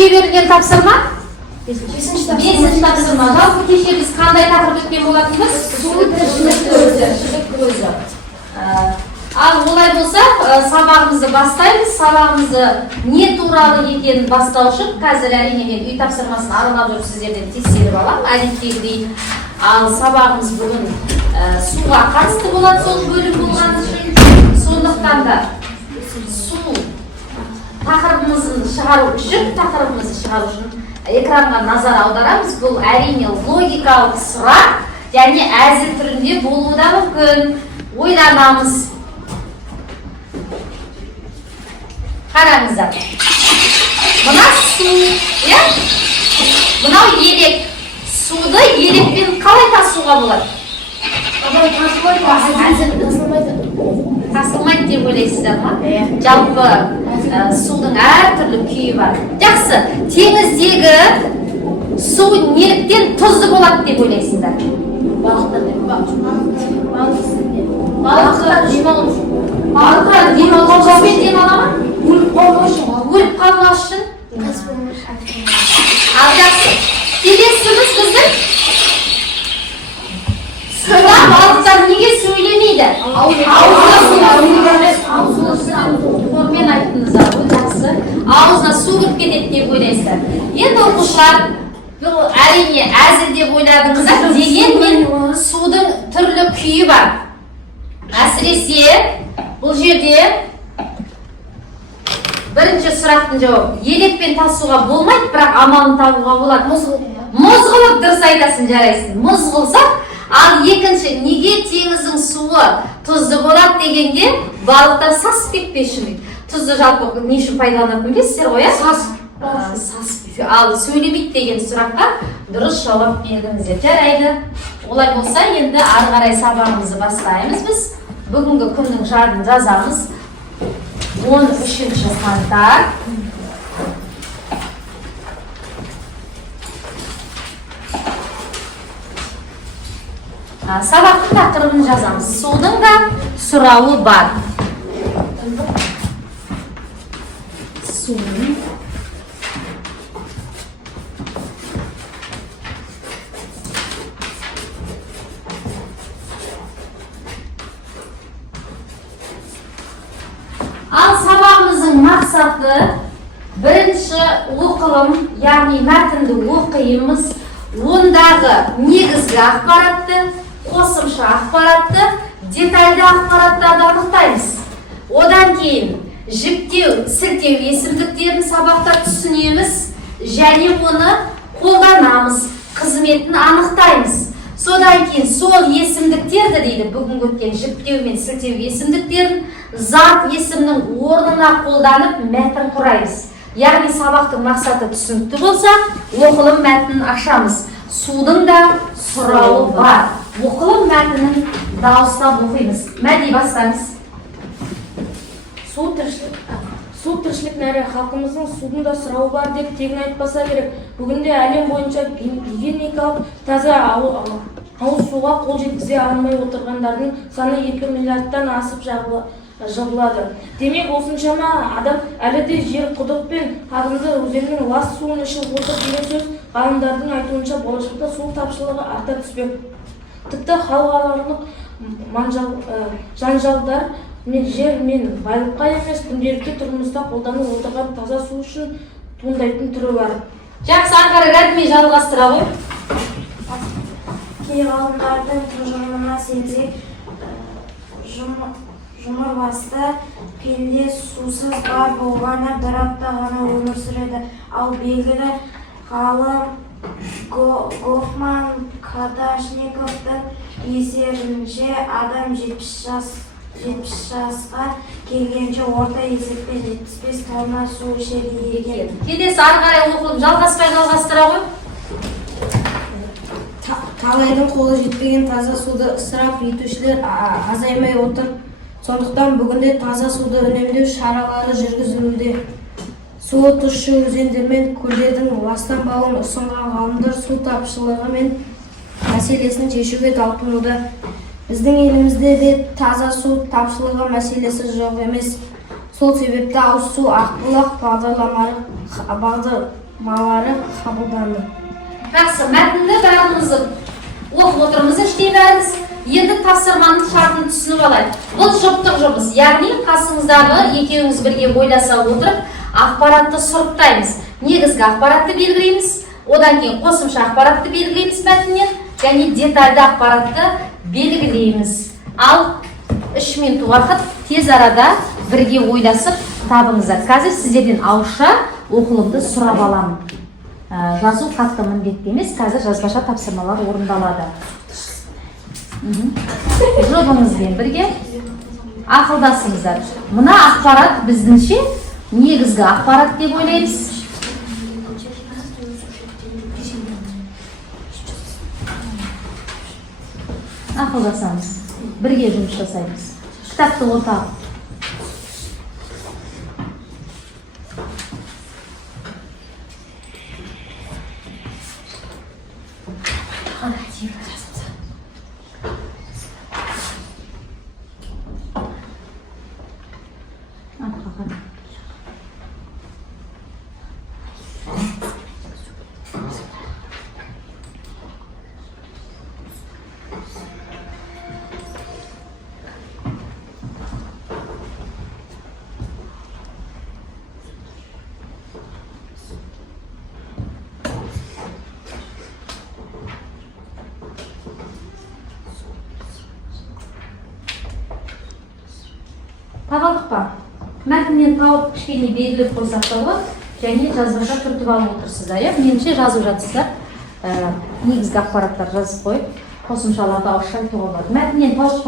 кімге берілген тапсырма? 5-ші тапсырма. Жалпы кеше біз қандай тақырып өткен болатынбыз? Су тіршілік көзі. Ал олай болса, сабағымызды бастаймыз. Сабағымызды не туралы екенін бастау үшін қазір әрине мен үй тапсырмасын аралап жүріп сіздерден тексеріп алам, әдеттегідей. Ал сабағымыз бүгін суға қатысты болады, сол бөлім болған үшін. Сондықтан да су тақырыбымызды шығару үшін экранға назар аударамыз. Бұл әрине логикалық сұрақ, және әзіл түрінде болуы да мүмкін. Ойланамыз. Қараңыздар. Мына су, мынау елек. Суды елекпен қалай тасуға болады? Тасылмайды деп ойлайсыздар ма? Жалпы судың әртүрлі күйі бар. Жақсы, теңіздегі су неліктен тұзды болады деп ойлайсыздар? Балықтар демалу өліп қалмас үшін. Ал жақсы, келесіміз біздің суда балықтар неге сөйлемейді? Мен айттыңыздар, жақсы. Аузына су кіріп кетеді деп ойлайсыздар. Енді оқушылар, бұл әрине әзіл деп ойладыңыздар, дегенмен судың түрлі күйі бар. Әсіресе бұл жерде бірінші сұрақтың жауабы, елекпен тасуға болмайды, бірақ амалын табуға болады. Мұз қылып дұрыс айтасың, жарайсың. Мұз қылсақ, ал екінші, неге теңіздің суы тұзды болады дегенде, балықтар сасып кетпес үшін. Тұзды жалпы не үшін пайдаланатын білесіздер ғой? Сасып. Ал сөйлемейді деген сұраққа дұрыс жауап бердіңіздер. Жарайды. Олай болса, енді ары қарай сабағымызды бастаймыз біз. Бүгінгі күннің жадын жазамыз. 13-ші қаңтар. Сабақтың тақырыбын жазамыз. Судың да сұрауы бар. Судың ал сабағымыздың мақсаты бірінші оқылым, яғни мәтінді оқимыз, ондағы негізгі ақпаратты, қосымша ақпаратты, детальды ақпараттарды анықтаймыз. Одан кейін жіктеу, сілтеу есімдіктерін сабақта түсінеміз және оны қолданамыз, қызметін анықтаймыз. Содан кейін сол есімдіктерді дейді, бүгін өткен жіктеу мен сілтеу есімдіктерін зат есімнің орнына қолданып мәтін құраймыз. Яғни сабақтың мақсаты түсінікті болса, оқылым мәтінін ашамыз. Судың да сұрауы бар. Оқылым мәтінін дауыстап оқимыз. Мәди бастаңыз. Су тіршілік нәрі, халқымыздың судың да сұрауы бар деп тегін айтпаса керек. Бүгінде әлем бойынша гигиеникалық таза ауыз суға қол жеткізе алмай отырғандардың саны 2 миллиардтан асып жығылады. Демек, осыншама адам әлі де жер, құдық пен ағынды өзеннің лас суын ішіп отыр деген сөз. Ғалымдардың айтуынша болашақта су тапшылығы арта түспек. Тіпті халықаралық жанжалдар мен жер мен байлыққа емес, күнделікті тұрмыста қолданып отырған таза су үшін туындайтын түрі бар. Жақсы, ары қарай рәтімен жалғастыра ғой. Кей ғалымдардың тұжырымына сенсек, жұмырбасты пенде сусыз бар болғаны бір апта ғана өмір сүреді. Ал белгілі ғалым Гофман Кадашниковтың есебінше адам 70 жасқа келгенше орта есеппен 75 тонна су ішеді екен. Келесі ары қарай оқылып жалғастыра ғой. Талайдың қолы жетпеген таза суды ысырап етушілер азаймай отыр. Сондықтан бүгінде таза суды үнемдеу шаралары жүргізілуде. Суы тұщы өзендер мен көлдердің ластанбауын ұсынған ғалымдар су тапшылығы мен мәселесін шешуге талпынуда. Біздің елімізде де таза су тапшылығы мәселесі жоқ емес. Сол себепті ауыз су ақбұлақ малары қабылданды. Жақсы, мәтінді бәріміз оқып отырмыз, іштей бәріміз. Енді тапсырманың шартын түсініп алайық. Бұл жұптық жұмыс, яғни қасыңыздағы екеуіңіз бірге ойласа отырып, ақпаратты сұрыптаймыз. Негізгі ақпаратты белгілейміз, одан кейін қосымша ақпаратты белгілейміз мәтіннен, және детальді ақпаратты белгілейміз. Ал 3 минут уақыт тез арада бірге ойласып табыңыздар. Қазір сіздерден ауызша оқылымды сұрап аламын. Жазу қатты міндетті емес, қазір жазбаша тапсырмалар орындалады. Жобыңызбен бірге ақылдасыңыздар. Мына ақпарат біздіңше негізгі ақпарат деп ойлаймыз. Ақылдасамыз, бірге жұмыс жасаймыз. Кітапты ортақ. Табалдық па? Мәтіннен тауып кішкене белгілеп қойсақ та болады, және жазбаша түртіп алып отырсыздар. Меніңше жазып жатсыздар. Негізгі ақпараттар жазып қойып, қосымшаларды ауызша айтуға болады. Мәтіннен тауып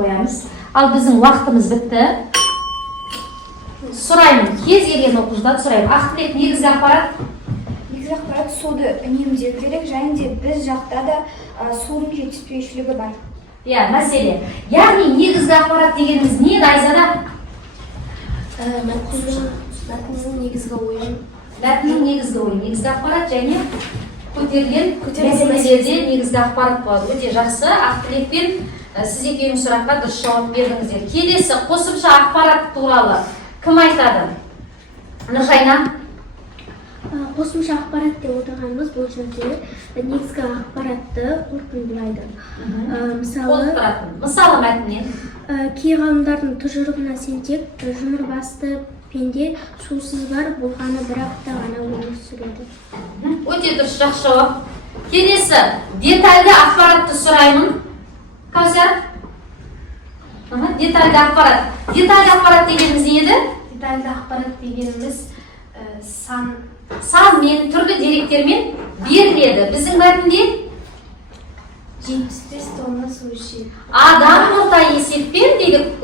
қоямыз. Ал біздің уақытымыз бітті. Сұраймын, кез келген оқушыдан сұраймын. Ақтілек, негізгі ақпарат? Негізгі ақпарат суды үнемдеу керек, және де біз жақта да судың жетіспеушілігі бар. Мәселе. Яғни негізгі ақпарат дегеніміз не, Айзада? Мәтіннің негізгі ойы. Мәтіннің негізгі ойы, негізгі ақпарат және көтерілген мәселелерде негізгі ақпарат болады. Өте жақсы. Ақтілекпен сіз екеуіңіз сұраққа дұрыс жауап бердіңіздер. Келесі қосымша ақпарат туралы кім айтады? Нұржайна? Қосымша ақпарат деп отырғанымыз бұл жерде негізгі ақпаратты қорытындылайды. Мысалы мәтіннен. Кей ғалымдардың тұжырымына сенсек, жұмыр басты пенде сусыз бар болғаны бір апта ғана өмір сүреді. Өте дұрыс, жақсы жауап. Келесі детальді ақпаратты сұраймын. Кәусар? Детальді ақпарат. Детальді ақпарат дегеніміз не еді? Детальді ақпарат дегеніміз санмен, түрлі деректермен беріледі. Біздің мәтінде 75 тонна су ішеді. Адам орта есеппен 75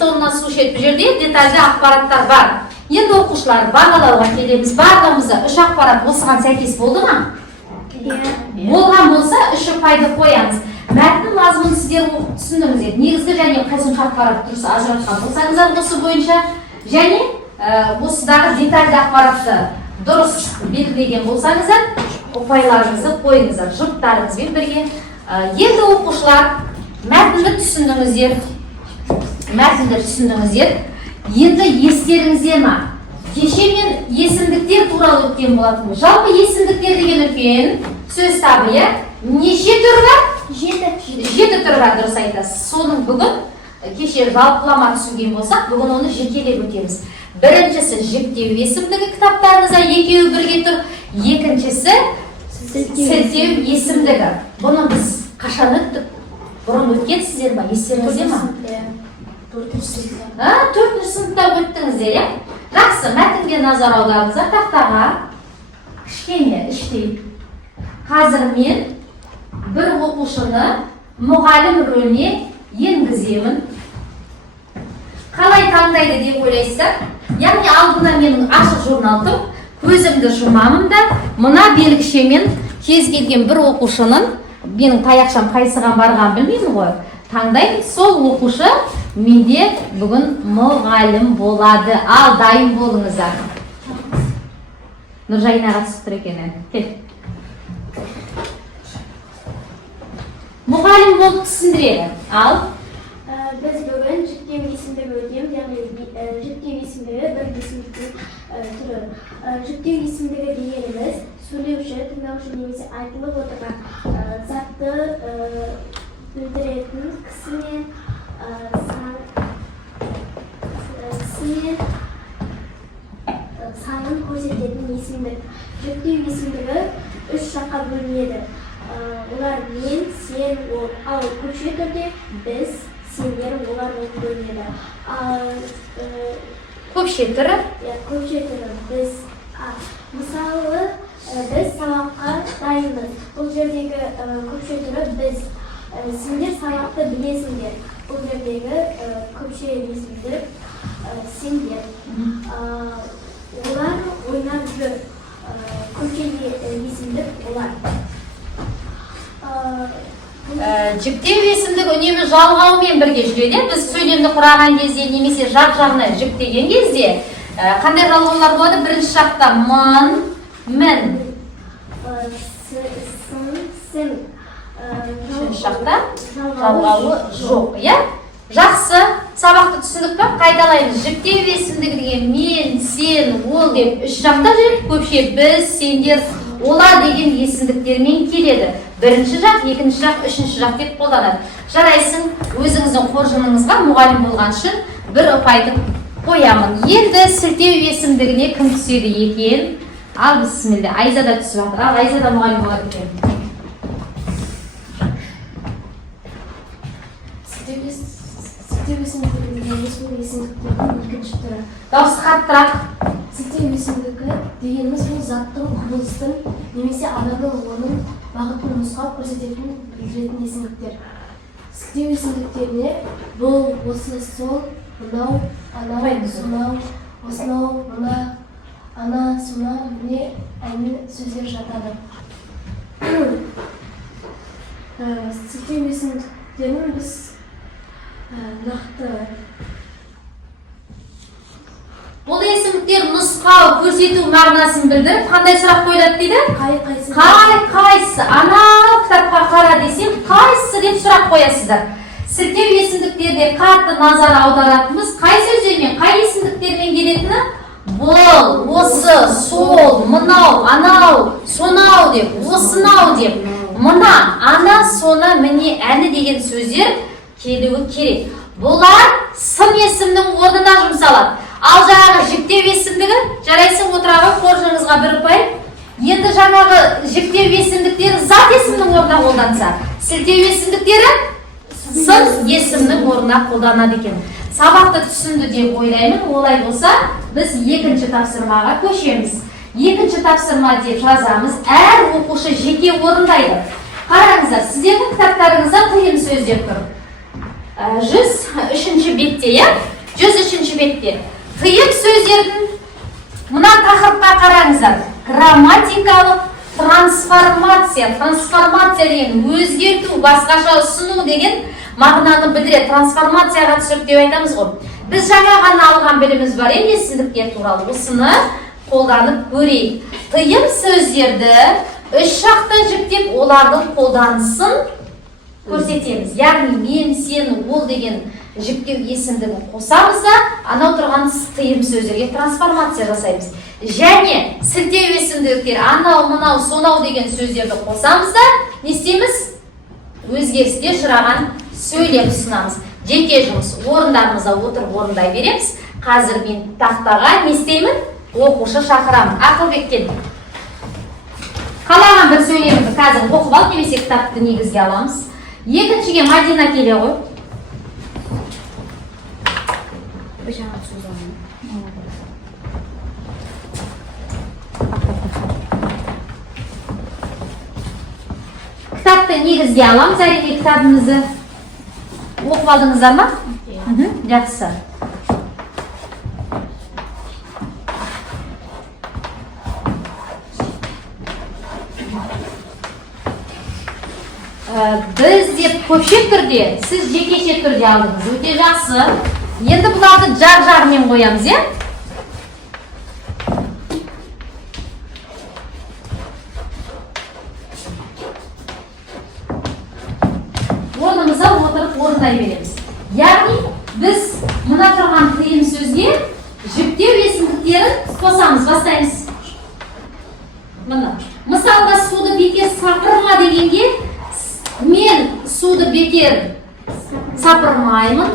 тонна су ішеді. Бұл жерде детальді ақпараттар бар. Енді оқушылар бағалауға келеміз. Барлығымызда 3 ақпарат осыған сәйкес болды ма? Болған болса 3 ұпайды қоямыз. Мәтін мазмұнын сіздер оқып түсіндіңіздер. Негізгі және қосымша ақпарат дұрыс ажыратқан болсаңыздар осы бойынша, және осыдағы детальді ақпаратты дұрыс белгілеген болсаңыздар, ұпайларыңызды қойыңыздар жұптарыңызбен бірге. Енді оқушылар мәтінді түсіндіңіздер. Енді естеріңізде ма? Кеше мен есімдіктер туралы өткен болатын. Жалпы есімдіктер деген үлкен сөз табы, неше түрі бар? 7 түрі бар, дұрыс айтасыз. Соның бүгін кеше жалпылама түсінген болсақ, бүгін оны жекелеп өтеміз. Біріншісі жіктеу есімдігі кітаптарыңызда екеуі бірге тұр. Екіншісі сілтеу есімдігі. Бұны біз қашан өттік? Бұрын өткенсіздер ма? Естеріңізде ма? 4-ші сыныпта өттіңіздер, Жақсы, мәтінге назар аударыңыздар, тақтаға кішкене іштей. Қазір мен бір оқушыны мұғалім рөліне енгіземін. Қалай таңдайды деп ойлайсыздар? Яғни алдына менің ашық журнал тұр, көзімді жұмамын да, мұна белгішемен кез келген бір оқушының, менің таяқшам қайсыған барған білмеймін ғой, таңдаймын. Сол оқушы менде бүгін мұғалім болады. Ал дайын болыңыздар. Нұржайнаға түсіп тұр екен. Кел. Мұғалім болып түсіндіреді. Ал Біз бүгін жіктеу есімдігі өтеміз, яғни жіктеу есімдігі бір есімдіктің түрі. Жүктеу есімдігі дегеніміз сөйлеуші, тыңдаушы немесе айтылып отырған затты білдіретін кісімен санын көрсететін есімдік. Жүктеу есімдігі 3 жаққа бөлінеді. Олар мен, сен, ол. Ал көпше түрде біз, сендер, олар болып бөлінеді. Көпше түрі? Көпше түрі біз. Мысалы, біз сабаққа дайынбыз. Бұл жердегі көпше түрі біз. Сендер сабақты білесіңдер. Бұл жердегі көпше есімдік сендер. Олар ойнап жүр. Көпше есімдік олар. Жіктеу есімдік үнемі жалғаумен бірге жүреді. Біз сөйлемді құраған кезде немесе жақ-жағына жіктеген кезде қандай жалғаулар болады? Бірінші жақта мын, мін. Сін. Үшінші жақта жалғауы жоқ. Жақсы, сабақты түсіндік пе? Қайталаймыз. Жіктеу есімдігі деген мен, сен, ол деп үш жақта жүреді. Көпше біз, сендер, ола деген есімдіктермен келеді. Бірінші жақ, екінші жақ, үшінші жақ деп қолданады. Жарайсың, өзіңіздің қоржыныңызға мұғалім болған үшін бір ұпайды қоямын. Енді сілтеу есімдігіне кім түседі екен? Ал бісмілді, Айзада түсіп жатыр. Ал Айзада мұғалім болады екен. Сілтеу есімдігінің екінші түрі. Дауысты қаттырақ. Сілтеу есімдігі дегеніміз бұл заттың, құбылыстың немесе адамның оның бағытын нұсқап көрсететін білдіретін есімдіктер. Сілтеу есімдіктеріне бұл, осы, сол, мынау, анау, сонау, осынау, мына, ана, сона, міне, әне сөздер жатады. Сілтеу есімдіктерін біз нақты Бұл есімдіктер нұсқау, көрсету мағынасын білдіріп, қандай сұрақ қойылады дейді? Қайсы? Анау кітапқа қара десем, қайсы деп сұрақ қоясыздар. Сілтеу есімдіктерде қатты назар аударатынымыз қай сөздермен, қай есімдіктермен келетіні? Бұл, осы, сол, мынау, анау, сонау деп, осынау деп. Мына, ана, сона, міне, әні деген сөздер келуі керек. Бұлар сын есімнің орнына жұмсалады. Ал жаңағы жіктеу есімдігі, жарайсың отырағы қоржыңызға бір ұпай. Енді жаңағы жіктеу есімдіктері зат есімнің орнына қолданса, сілтеу есімдіктері сын есімнің орнына қолданады екен. Сабақты түсінді деп ойлаймын. Олай болса, біз екінші тапсырмаға көшеміз. Екінші тапсырма деп жазамыз. Әр оқушы жеке орындайды. Қараңыздар, сіздердің кітаптарыңызда тыйым сөздер тұр. 103-ші бетте, 103-ші бетте. Тыйым сөздердің мына тақырыпқа қараңыздар. Грамматикалық трансформация. Трансформация деген өзгерту, басқаша ұсыну деген мағынаны білдіреді. Трансформацияға түсіріп деп айтамыз ғой. Біз жаңа ғана алған біліміміз бар, есімдіктер туралы. Осыны қолданып көрейік. Тыйым сөздерді үш жақта жіктеп, олардың қолданысын көрсетеміз. Яғни мен, сен, ол деген жіктеу есімдігін қосамыз да, анау тұрған тыйым сөздерге трансформация жасаймыз. Және сілтеу есімдіктер анау, мынау, сонау деген сөздерді қосамыз да, не істейміз? Өзгеріске ұшыраған сөйлем ұсынамыз. Жеке жұмыс орындарымызда отырып орындай береміз. Қазір мен тақтаға не істеймін? Оқушы шақырамын. Ақылбек кел. Қалаған бір сөйлемді қазір оқып ал, немесе кітапты негізге аламыз. Екіншіге Мадина келе ғой. Кітапты негізге аламыз, әрине кітабымызды оқып алдыңыздар ма? Жақсы. Біз деп көпше түрде, сіз жекеше түрде алдыңыз. Өте жақсы. Енді бұларды жақ-жағымен қоямыз, е? Орнымызда отырып орындай береміз. Яғни, біз мына тұрған тыйым сөзге жіктеу есімдіктерін қосамыз. Бастаймыз. мына мысалға суды бекер сапырма дегенге мен суды бекер сапырмаймын,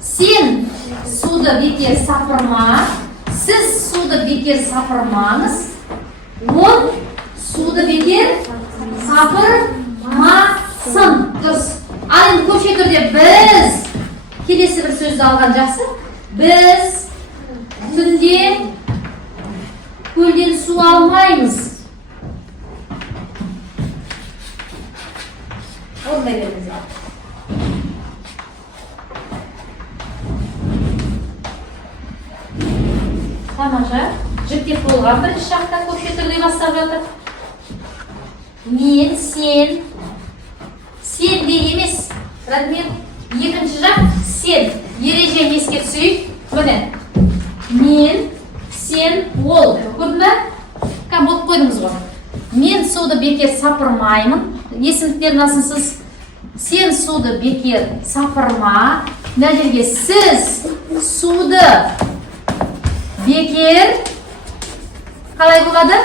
сен суды бекер сапырма, сіз суды бекер сапырмаңыз, ол суды бекер сапырмасын. Дұрыс. Ал енді көпше түрде біз келесі бір сөзді алған жақсы. Біз түнде көлден су алмаймыз. Орындай беріңіздер. Тамаша. Жіктеп болған бірінші жақтан көпше түрде бастап жатыр. Мен, сен де емес. Радмет, екінші жақ сен. Ережені еске түсейік. Міне. Мен, сен, ол. Көрдің бе? Кәм болып қойдыңыз ғой. Мен суды бекер сапырмаймын. Есімдіктерін асынсыз. Сен суды бекер сапырма. Мына жерге сіз суды бекер қалай болады?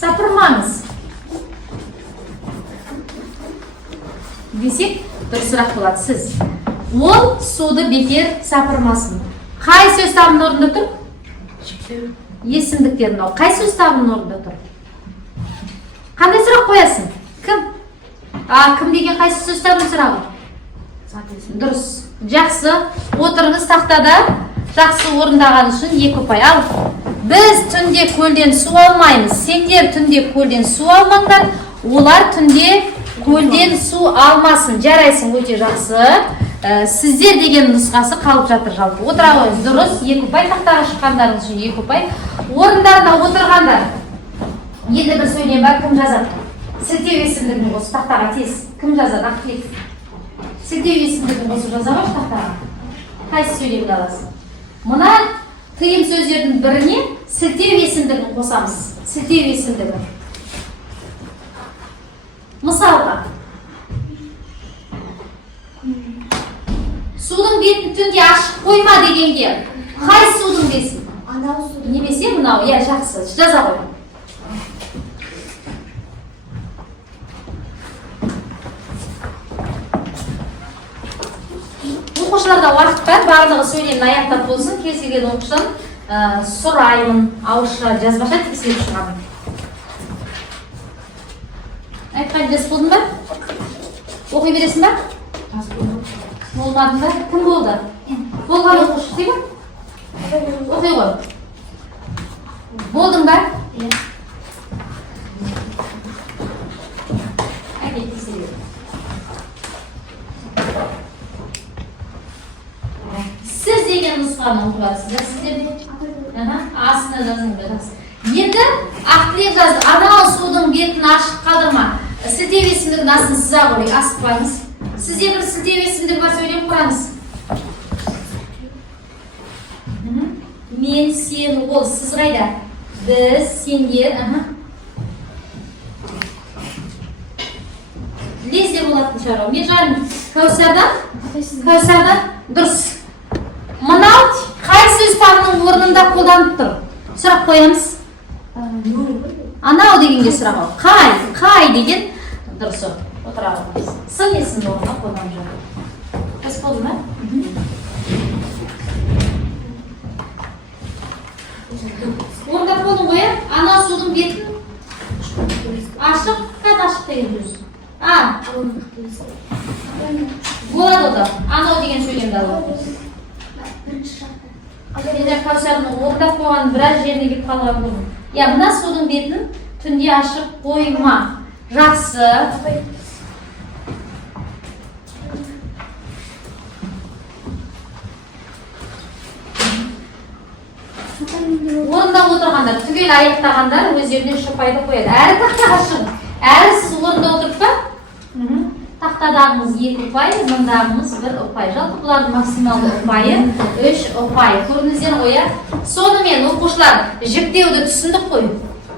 Сапырмаңыз. Десек, дұрысырақ болады. Сіз. Ол суды бекер сапырмасын. Қай сөз табының орнында тұр? Есімдіктерін ал. Қай сөз табының орнында тұр? Қандай сұрақ қоясың? Кім? Кім деген қай сөз табының сұрағы? Дұрыс. Жақсы. Отырыңыз тақтада. Жақсы орындаған үшін 2 ұпай. Ал, біз түнде көлден су алмаймыз. Сендер түнде көлден су алмаңдар. Олар түнде көлден су алмасын. Жарайсың, өте жақсы. Сіздер деген нұсқасы қалып жатыр жалпы. Отыра қойыңыз. Дұрыс. 2 ұпай. Тақтаға шыққандарыңыз үшін 2 ұпай. Орындарына отырғандар. Енді бір сөйлем бар. Кім жазады? Сілтеу есімдігін қосып тақтаға тез. Кім жазады? Ақылет. Сілтеу есімдігін қосып жаза баш тақтаға. Қайсы сөйлемді аласың? Мұна тыйым сөздердің біріне сілтеу есімдігін қосамыз. Сілтеу есімдігі. Мысалға, судың бетін түнде ашық қойма дегенге қай судың десін? Анау судың. Немесе мынау, иә жақсы, жаза қой. Оқушыларда уақыт бар, барлығы сөйлемін аяқтап болсын. Кез келген оқушыдан сұраймын, ауызша жазбаша тексеріп шығамын. Айтқан жас болдың ба? Оқи бересің ба? Болмадың ба? Кім болды? Болған оқушы değil mi? Оқи ғой. Болдың ба? Әкет тексеріп. Сіз деген нұсқаны оқып жатсыздар, сіздерде. Астына жазыңдар. Енді Ақтілек жазды. Анау судың бетін ашық қалдырма. Сілтеу есімдігін астын сыза қойып, асықпаңыз. Сізде бір сілтеу есімдігі бар, сөйлеп құраңыз. Мен, сен, ол, сіз қайда? Біз, сендер. Лезде болатын шығар. Мен жаным, Кәусардан дұрыс. Мынау қай сөз табының орнында қолданып тұр? Сұрақ қоямыз. Анау дегенге сұрақ қой. Қай деген дұрыс. Отыра қойыңыз. Сын есімді орнына қолданып жатыр. Қайсы болды ма? Орындап болдың ғой, анау судың бетін ашық, қайда ашық деген сөз. Болады ода. Анау деген сөйлемді алады. Енді Кәусардың орындап қойған біраз жеріне кетіп қалған болдым. Я, мына судың бетін түнде ашық қойма. Жақсы. Орында отырғандар, түгел аяқтағандар өздеріне үш ұпайды қояды. Әрі тақтаға шығын. Әрі сіз орында отырып па? Тақтадағымыз 2 ұпай, мындағымыз 1 ұпай. Жалпы бұлардың максималды ұпайы 3 ұпай. Көрдіңіздер ғой, сонымен оқушылар жіктеуді түсіндік қой.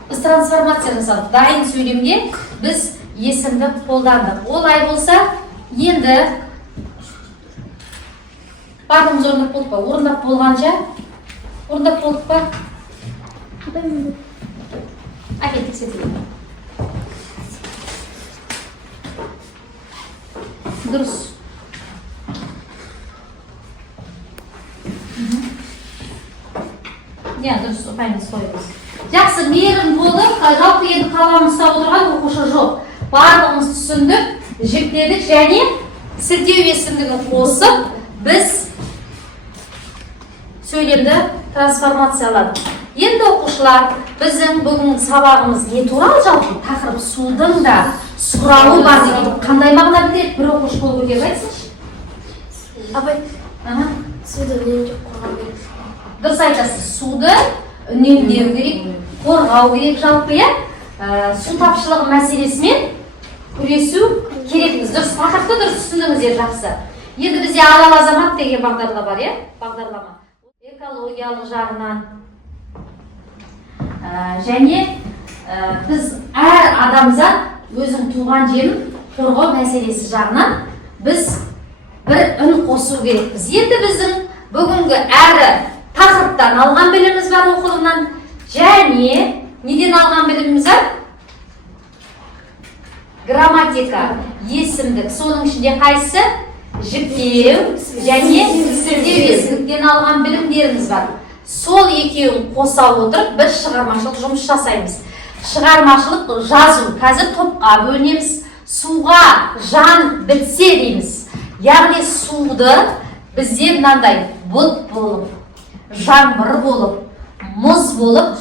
Біз трансформация жасадық. Дайын сөйлемде біз есімді қолдандық. Олай болса, енді бардымыз орындап болдық па? Орындап болғанша, орындап болдық па? Әкел, тексертейін. Дұрыс. Дұрыс, ұпайыңыз қойыңыз. Жақсы, мейірім болды. Жалпы енді қаламын ұстап отырған оқушы жоқ. Барлығымыз түсіндік, жіктедік және сілтеу есімдігін қосып, біз сөйлемді трансформацияладық. Енді оқушылар, біздің бүгін сабағымыз не туралы жалпы? Тақырып судың да сұрауы бар деген қандай мағына білдіреді? Бір оқушы болып өтеп айтсыншы. Абай, суды үнемдеп қорғау керек. Дұрыс айтасыз, суды үнемдеу керек, қорғау керек жалпы, су тапшылығы мәселесімен күресу керекпіз. Дұрыс, тақырыпты дұрыс түсіндіңіздер, жақсы. Енді бізде Алал азамат деген бағдарлама бар, бағдарлама. Экологиялық жағынан және біз әр адамзат өзің туған жерін қорғау мәселесі жағынан біз бір үн қосу керекпіз. Енді біздің бүгінгі әрі тақырыптан алған біліміміз бар оқылымнан және неден алған біліміміз бар? Грамматика, есімдік, соның ішінде қайсы? Жіктеу және сілтеу есімдіктен алған білімдеріміз бар. Сол екеуін қоса отырып біз шығармашылық жұмыс жасаймыз. Шығармашылық жазу, қазір топқа бөлінеміз. Суға жан бітсе дейміз. Яғни суды бізде мынандай бұлт болып, жаңбыр болып, мұз болып,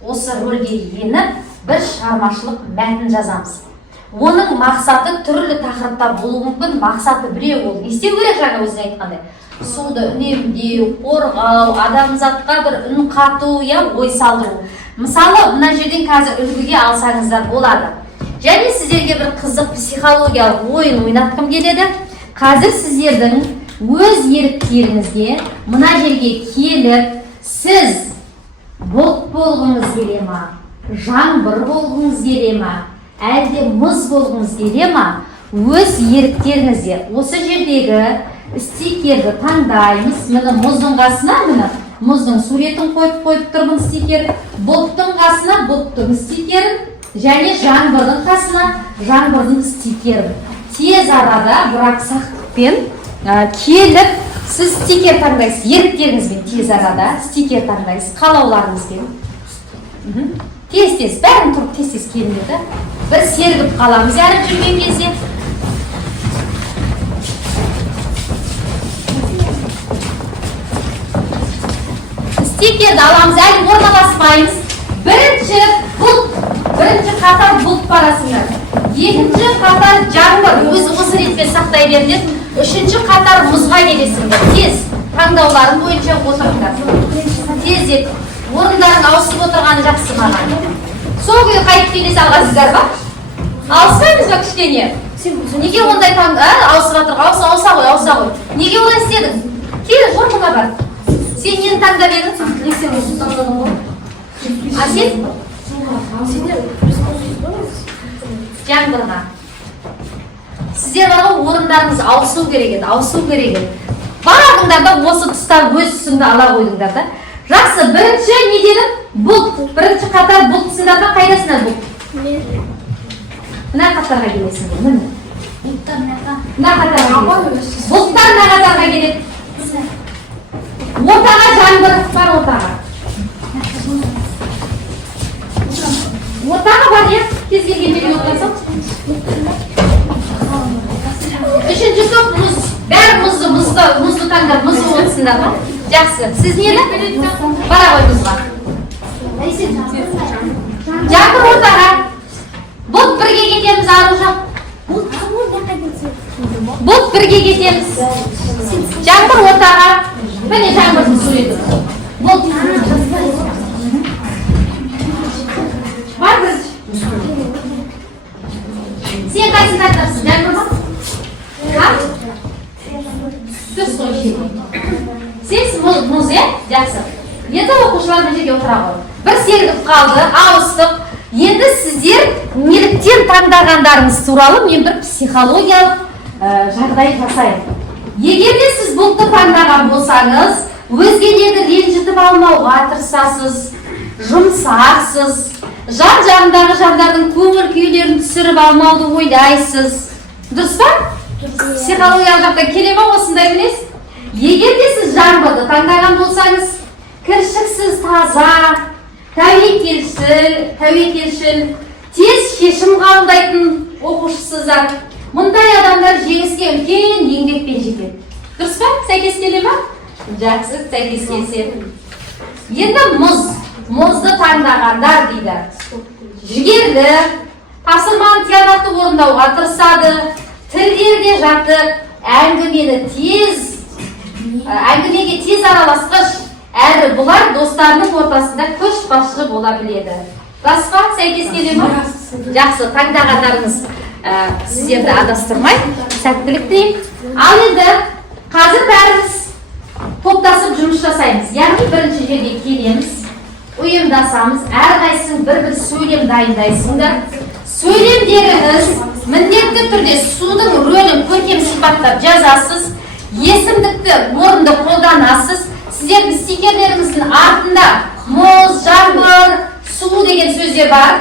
осы рөлге еніп, біз шығармашылық мәтін жазамыз. Оның мақсаты түрлі тақырыпта болуы мүмкін, мақсаты біреу ол. Не істеу керек жаңа өзің айтқандай? Суды үнемдеу, қорғау, адамзатқа бір үн қату, ой салдыру. Мысалы, мына жерден қазір үлгіге алсаңыздар болады. Және сіздерге бір қызық психологиялық ойын ойнатқым келеді. Қазір сіздердің өз еріктеріңізге мына жерге келіп, сіз бұлт болғыңыз келе ма, жаңбыр болғыңыз келе ма, әлде мұз болғыңыз келе ма, өз еріктеріңізде осы жердегі стикерді таңдаймыз. Міне мұздың қасына, міне мұздың суретін қойып тұрмын стикер, бұлттың қасына бұлттың стикерін және жаңбырдың қасына жаңбырдың стикерін. Тез арада бірақ сақтықпен келіп сіз стикер таңдайсыз, еріктеріңізбен тез арада стикер таңдайсыз, қалауларыңызбен. Тез-тез, бәрін тұрып тез-тез келмеді. Бір сергіп қаламыз әріп жүрген кезде. Стикерді аламыз, әлі орналаспаймыз. Бірінші қатар бұлт барасыңдар. Екінші қатар жаңбыр, осы ретпен сақтай беріңдер. Үшінші қатар мұзға келесіңдер. Тез таңдауларын бойынша отырыңдар. Тез ет. Орындарың ауысып отырғаны жақсы маған. Сол күйі қайтып келесі алғансыздар ба? Ауыспаймыз ба кішкене? Неге ондай ауысып жатыр? Ауыса ғой. Неге олай істедің? Кел, орныңа бар. Сен нені таңдап едің? Сен осы таңдадың ғой. А сен? Жаңбырға. Сіздер бар ғой, орындарыңыз ауысу керек еді. Бағыңдар да осы тұста өз түсіңді ала қойдыңдар да. Жақсы, бірінші не дедім? Бұлт. Бірінші қатар бұлтсыңдар да, қайдасыңдар бұлт? Мына қатарға келесіңдер, міне. Мына қатарға келесіңдер. Бұлттар мына қатарға келеді. Ортаға жаңбыр бар, ортаға. Ортаға бар, кез келген жерге отырасың. Үшіншісі мұз. Бәрі мұзды таңдап, мұзды отырсыңдар ма? Жақсы. Сіз нені? Бара ғой мұзға. Жаңбыр ортаға. Бұлт бірге кетеміз, Аружан. Бұлт бірге кетеміз. Жаңбыр ортаға. Міне жаңбырдың суреті. Бұлт. Бар біз. Сен қайсын таңдапсың? Жаңбыр ма? Дұрыс қой. Сен мұз, жақсы. Енді оқушылар бір жерге отыра қой. Бір сергіп қалды, ауыстық. Енді сіздер неліктен таңдағандарыңыз туралы мен бір психологиялық жағдай жасайын. Егер де сіз бұлтты таңдаған болсаңыз, өзгелерді ренжітіп алмауға тырысасыз, жұмсарсыз, жан-жағындағы жандардың көңіл күйлерін түсіріп алмауды ойлайсыз. Дұрыс па? Психологиялық жақтан келе ма осындай мінез? Егер де сіз жаңбырды таңдаған болсаңыз, кіршіксіз таза, тәуекелшіл, тез шешім қабылдайтын оқушысыздар. Мұндай адамдар жеңіске үлкен еңбекпен жетеді. Дұрыс па? Сәйкес келе ма? Жақсы, сәйкес келсе. Енді мұзды таңдағандар дейді. Жігерлі, тапсырманы тиянақты орындауға тырысады, тілдерге жатып, әңгімеге тез араласқыш, әрі бұлар достарының ортасында көшбасшы бола біледі. Рас па? Сәйкес келе ме? Жақсы, таңдағандарыңыз сіздерді адастырмай, сәттілік тілеймін. Ал енді қазір бәріміз топтасып жұмыс жасаймыз. Яғни бірінші жерге келеміз, ұйымдасамыз, әрқайсың бір сөйлем дайындайсыңдар. Сөйлемдеріңіз міндетті түрде судың рөлін көркем сипаттап жазасыз, есімдікті орынды қолданасыз. Сіздердің стикерлеріңіздің артында мұз, жаңбыр, су деген сөздер бар,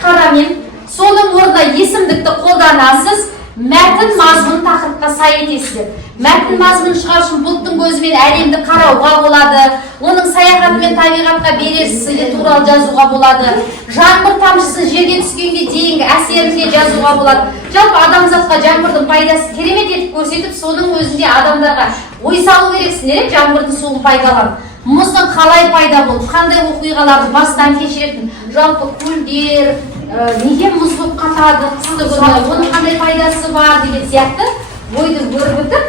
қарамен. Соның орнына есімдікті қолданасыз, мәтін мазмұн тақырыпқа сай етесіздер. Мәтін мазмұн шығару үшін бұлттың көзімен әлемді қарауға болады, оның саяхаты мен табиғатқа берер сілі туралы жазуға болады, жаңбыр тамшысы жерге түскенге дейінгі әсерінде жазуға болады. Жалпы адамзатқа жаңбырдың пайдасы керемет етіп көрсетіп, соның өзінде адамдарға ой салу керексіңдер, жаңбырдың суын пайдаланып. Мұздың қалай пайда болып, қандай оқиғаларды бастан кешіретін, жалпы көлдер, неге мұз болып қатады, қысты күні, оның қандай пайдасы бар деген сияқты ойды өрбітіп,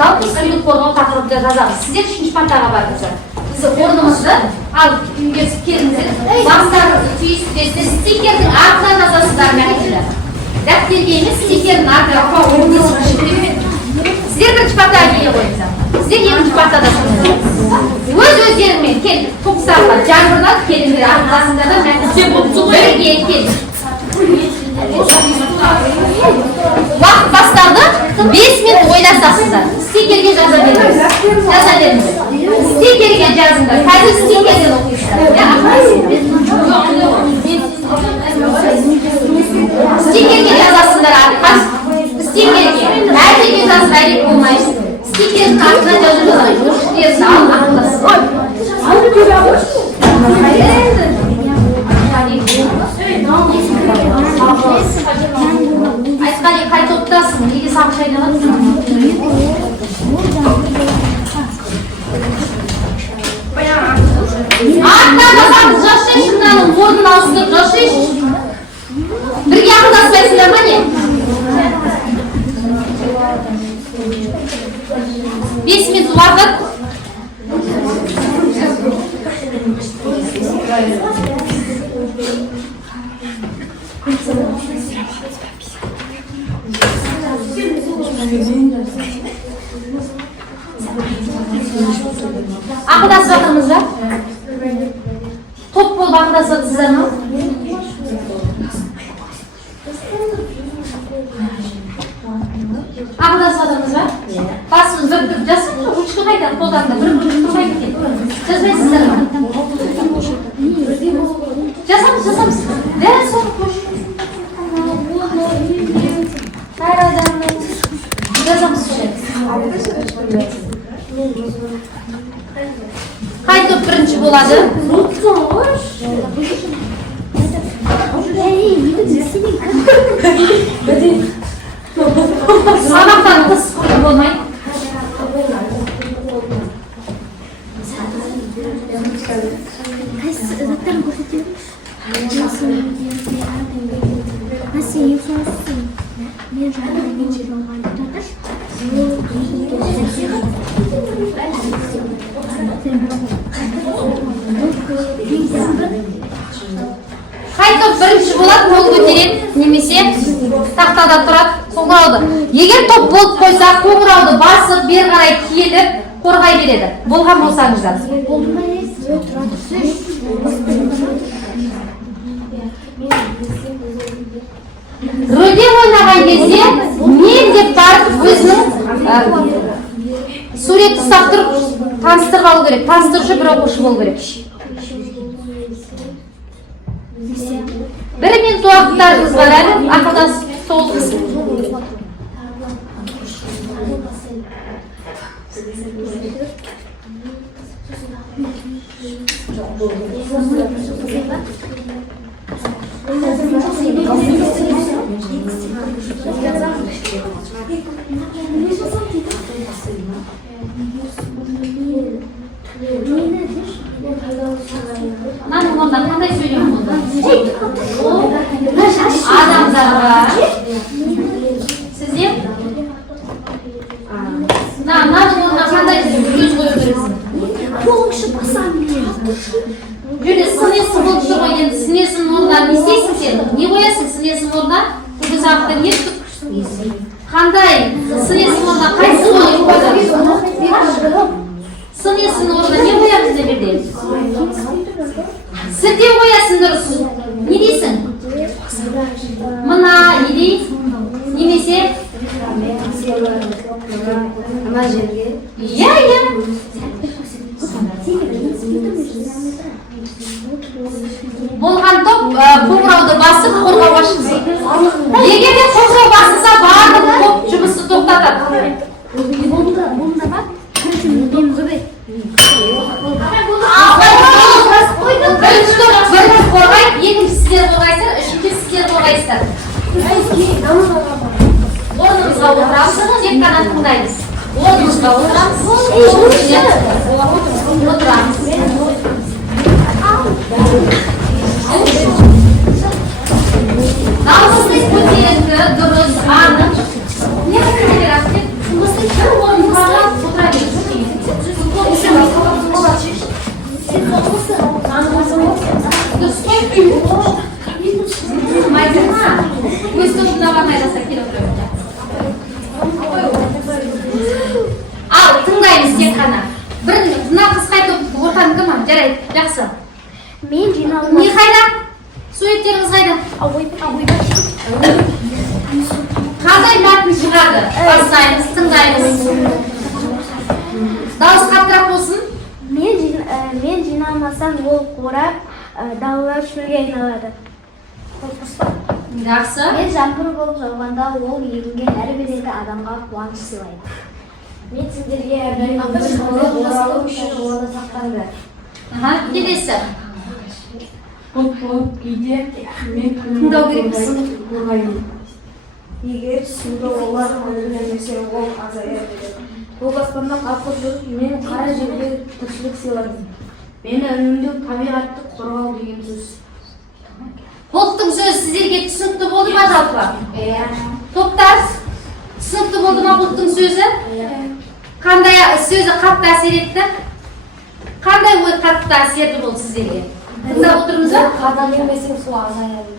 жалпы суды қорғау тақырыпта жазамыз. Сіздер үшінші партаға барыңыздар. Біз орнымызды алып үйгесіп келіңіздер. Бастарыңызды түйісіздер, стикердің артынан жазасыздар мәселе. Дәптерге емес, стикердің артынан сіздер бірінші партаға келе қойыңыздар. Сіздер екінші партадасыңыздар. Өз-өздеріңмен кел, тоқсаңдар, жаңбырдан келіңдер, артасыңдар да мәселе бірге кел. Уақыт басталды, 5 минут ойласасыздар. Стикерге жаза беріңіздер. Стикерге жазыңдар. Қазір стикерден оқисыздар. Стикерге жазасыңдар артқа. Стикерге. Әрдеге жазып әрек болмайсыз. Стикердің артына жазып жазады. Жұмыштерді алып ақылдасыз. Айтқали, қай топтасың? Неге сағыш айналасың? Артынан жазамыз, жаштай шыңдалың, орнын ауыстырып жаштай. Бірге ақылдаспайсыңдар ма не? 5 минут уақыт. Ақылдасып жатырмыз ба? Топ болып ақылдасып жатырсыздар ма? Ақылдасып жатырмыз ба? Басымыз бір жасып, ручка қайдан қолданды, бір тұрмай кеткен. Жазбайсыздар ма? Жасамыз. Дәл соны қош. Жазамыз сөйледі. Қай топ бірінші болады? Сабақтан тыс болмайды. Қай топ бірінші болады, қол көтереді, немесе тақтада тұрады, қоңырауды. Егер топ болып қойса, қоңырауды басып, бер қарай келіп, қорғай береді. Болған болсаңыздар. Рөлде ойнаған кезде мен деп барып өзінің суретті ұстап тұрып таныстырып алу керек. Таныстырушы бір оқушы болу керек. уақыттарыңыз бар әлі ақылдасып толығыз. Наның онда қандай сөйлем болды? Адамдарға сіздер наның онда қандай сөз қою керексің? Жүре сынесің болып тұр ғой, енді сынесің орнына не істейсің сен? Не қоясың сынесің орнына? Түгі зақытын не түк? Қандай сынесің орнына қайсы қойып қойды? Сынесің орнына не қоямыз деп берді? Сілтеу қоясың дұрыс. Не дейсің? Мына не дейсің? Немесе? Ана жерге. Иә. Болған топ қоңырауды басып қорғауға шықсын. Егер де қоңырау басылса барлық топ жұмысты тоқтатады. Бірінші топ бірін қорғайды, екінші сіздер қорғайсыздар, үшінші сіздер қорғайсыздар. Орнымызға отырамыз, тек қана тыңдаймыз. Орнымызға отырамыз. Дауысыз көтеріңкі, дұрыс, анық. Не қайрат деп, бір орнымызға отыра Ал, тыңдаймыз тек қана. Бір мына қыз қайтып ортаның кімі? Жарайды, жақсы. Мен жиналмас. Не қайда? Суреттеріңіз қайда? Қандай мәтін шығады? Бастаймыз, тыңдаймыз. Дауыс қаттырақ болсын. Мен жиналмасам ол қурап, далалар шөлге айналады. Жақсы. Мен жаңбыр болып жауғанда ол егінген әрбір адамға қуаныш сыйлайды. Мен сіздерге бір оралу үшін ода сақтанды. Келесі. кейде мен Тыңдау керекпіз. Егер суды олар өндірмесе ол азаяды. Бұл аспанда қалқып жүріп, мен қара жерге тіршілік сыйладым. Мені үнемдеу табиғатты қорғау деген сөз. Бұлттың сөзі сіздерге түсінікті болды ма жалпы? Топтар, түсінікті болды ма бұлттың сөзі? Қандай сөзі қатты әсер етті? Қандай ой қатты әсерлі болды сіздерге? Тыңдап отырмыз ба? Қадірлемесең су азаяды.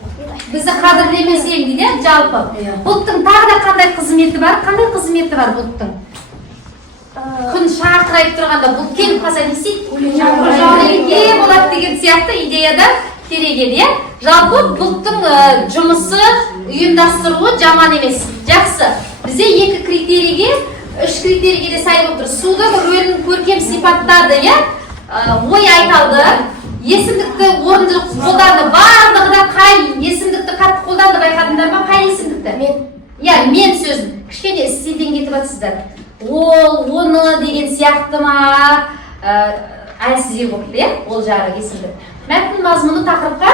Бізді қадірлемесең дейді жалпы. Бұлттың тағы да қандай қызметі бар? Қандай қызметі бар бұлттың? Күн шақырайып тұрғанда бұлт келіп қалса не істейді? Жауынгерге болады деген сияқты идеяда керек еді. Жалпы бұлттың жұмысы ұйымдастыруы жаман емес. Жақсы. Бізде екі критерийге, үш критерийге де сай болып тұр. Судың рөлін көркем сипаттады, ой айталды, есімдікті орындылық қолданды. Барлығы да қай есімдікті қатты қолданды байқадыңдар ма? Қай есімдікті? Мен сөзін. Кішкене стильден кетіп жатсыздар. Ол, оны деген сияқты ма? Әлсіздеу болды, ол жағы есімдік. Мәтін мазмұны тақырыпқа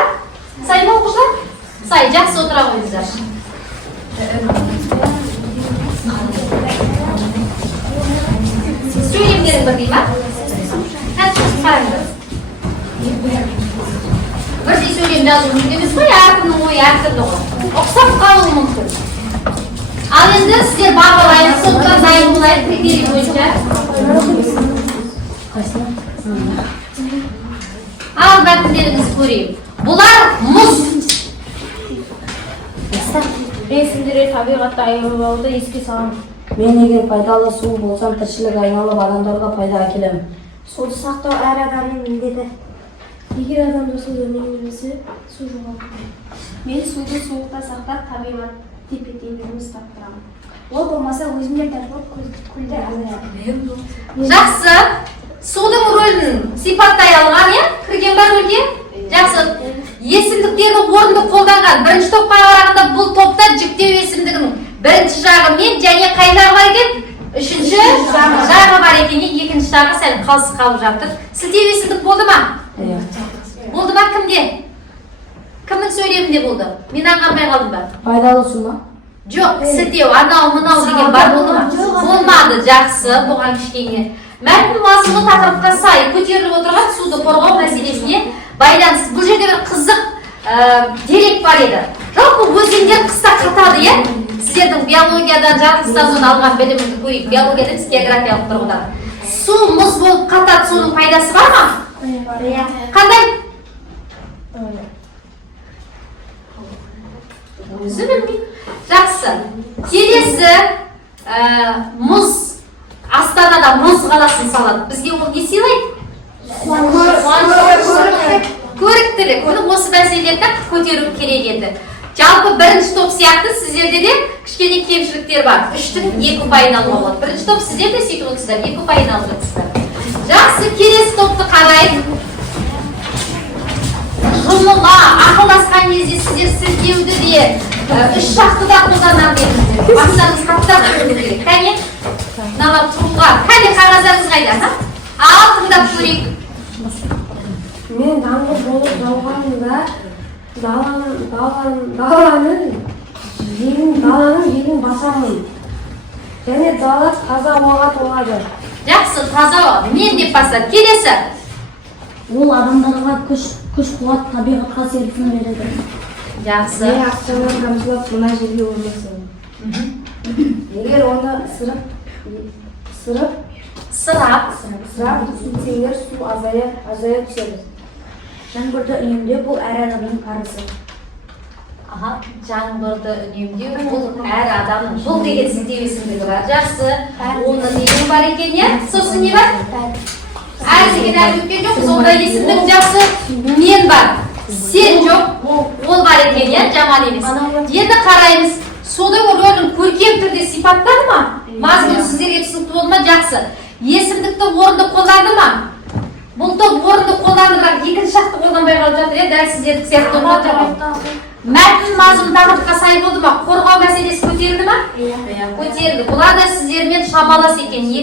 сай ма оқушылар? Сай, жақсы отыра қойыңыздар. Сөйлемдерің бірдей ма? Қараңдар. Бірдей сөйлем жазу мүмкін емес қой, әркімнің ойы әртүрлі ғой. Ұқсап қалуы мүмкін. Ал енді сіздер бағалайық, сондықтан дайын болайық критерий бойынша. Ал мәтіндеріңізді көрейік. Бұлар мұз. Мен сіздерге табиғатты аялауды еске саламын. Мен егер пайдалы су болсам, тіршілік айналып адамдарға пайда әкелемін. Суды сақтау әр адамның міндеті. Егер адамды суды үнемдемесе, су жоғалады. Мен суды суықта сақтап, табиғат тепе-теңдігін ұстап тұрамын. Ол болмаса өзімнен тартылып көлді азаяды. Жақсы. Судың рөлін сипаттай алған, кірген бар рөлге? Жақсы. Есімдіктерді орынды қолданған бірінші топқа қарағанда бұл топта жіктеу есімдігінің бірінші жағы мен және қай жағы бар екен? Үшінші жағы бар екен, екінші жағы сәл қалыс қалып жатыр. Сілтеу есімдік болды ма? Болды ма кімде? Кімнің сөйлемінде болды? Мен аңғармай қалдым ба? Пайдалысу ма? Жоқ, сілтеу, анау мынау деген бар болды ма? Болмады, жақсы, бұған кішкене. Мәтін мазмұны тақырыпқа сай көтеріліп отырған суды қорғау мәселесіне байланысты. Бұл жерде бір қызық дерек бар еді. Жалпы өзендер қыста қатады, иә? Сіздердің биологиядан, жаратылыстанудан алған біліміңді көрейік. Биологиядан емес, географиялық тұрғыдан. Су мұз болып қатады, соның пайдасы бар ма? Қандай? Өзі білмейді. Жақсы. Келесі мұз Астанада мұз қаласын салады. Бізге ол не сыйлайды? Көріктілік. Оны осы мәселелерді көтеру керек еді. Жалпы бірінші топ сияқты сіздерде де кішкене кемшіліктер бар. 3-тің 2 ұпайын алуға болады. Бірінші топ сіздер де сөйтіп отырсыздар, 2 ұпайын алып жатырсыздар. Жақсы, келесі топты қарайық. Жұмыла ақылдасқан кезде сіздер сілтеуді де 3 жақты да қолданам дедіңіздер. Бастарыңыз қаттап көру керек. Кәне? Мыналар тұруға. Кәне қағаздарыңыз қайда? Ал тыңдап көрейік. Мен жаңбыр болып жауғанда даланың жерін басамын. Және дала таза ауаға толады. Жақсы, таза ауа. Мен деп бастады. Келесі. Ол адамдарға күш-қуат, табиғатқа серпін береді. Жақсы. Мен ақшамен қамшылап мына жерге орнасамын. Егер оны сырап сүйсеңдер су азая түседі. Жаңбырды үнемдеу бұл әр адамның парызы. Жаңбырды үнемдеу бұл әр адамның. Бұл деген сілтеу есімдігі бар. Жақсы. Оның неге бар екен, е? Сосын не бар? Әр деген әр өткен жоқ. Сонда есімдік жақсы. Мен бар. Сен жоқ. Ол бар екен, е? Жаман емес. Енді қараймыз. Судың рөлін көркем түрде сипаттады ма? Мазмұн сіздерге түсінікті болды ма? Жақсы. Есімдікті орынды қолданды ма? Бұл топ орынды қолданды, бірақ екінші жақты қолданбай қалып жатыр, дәл сіздердік сияқты болып жатыр. Мәтін мазмұн тақырыпқа сай болды ма? Қорғау мәселесі көтерілді ма? Көтерілді. Бұлар да сіздермен шамалас екен. 2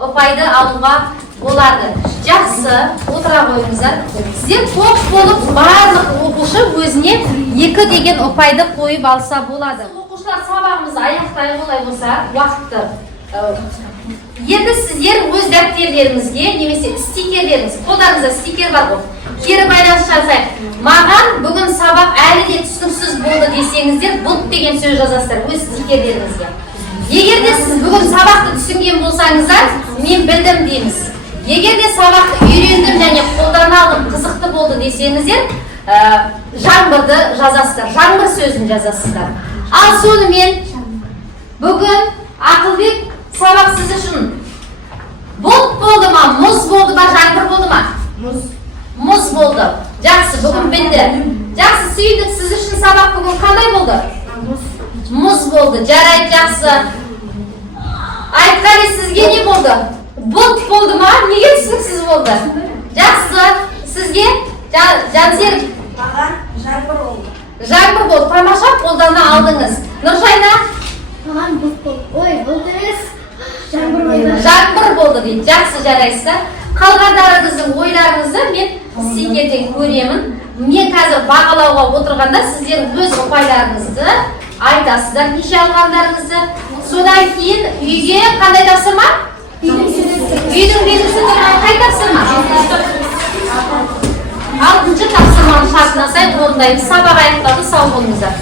ұпайды алуға болады. Жақсы, отыра қойыңыздар. Сіздер топ болып барлық оқушы өзіне 2 деген ұпайды қойып алса болады. Оқушылар сабағымызды аяқтай олай болса, уақытты. Енді сіздер өз дәптерлеріңізге немесе стикерлеріңіз, қолдарыңызда стикер бар ғой, кері байланыс жазайық. Маған бүгін сабақ әлі де түсініксіз болды десеңіздер, бұлт деген сөз жазасыздар өз стикерлеріңізге. Егер де сіз бүгін сабақты түсінген болсаңыздар, мен білдім дейміз. Егер де сабақты үйрендім және қолдана алдым, қызықты болды десеңіздер, жаңбырды жазасыздар, жаңбыр сөзін жазасыздар. Ал сонымен бүгін Ақылбек сабақ сіз үшін бұлт болды ма, мұз болды ма, жаңбыр болды ма? Мұз болды. Жақсы, бүгін білді. Жақсы, сүйдік, сіз үшін сабақ бүгін қандай болды? Мұз болды. Жарайды, жақсы. Айтқали, сізге не болды? Бұлт болды ма? Неге түсініксіз болды? Жақсы, сізге Жансерік? Маған жаңбыр болды. Жаңбыр болды. Тамаша, қолдана алдыңыз. Нұржайна? Маған бұлт болды. Ой, бұл дұрыс. Жаңбыр болды. Жаңбыр болды дейді. Жақсы, жарайсыздар. Қалғандарыңыздың ойларыңызды мен стикерден көремін. Мен қазір бағалауға отырғанда сіздер өз ұпайларыңызды айтасыздар, неше алғандарыңызды. Содан кейін үйге қандай тапсырма? Үйдің белгісі қай тапсырма? 6-ші тапсырманың шартына сай орындаймыз. Сабақ аяқталды, сау болыңыздар.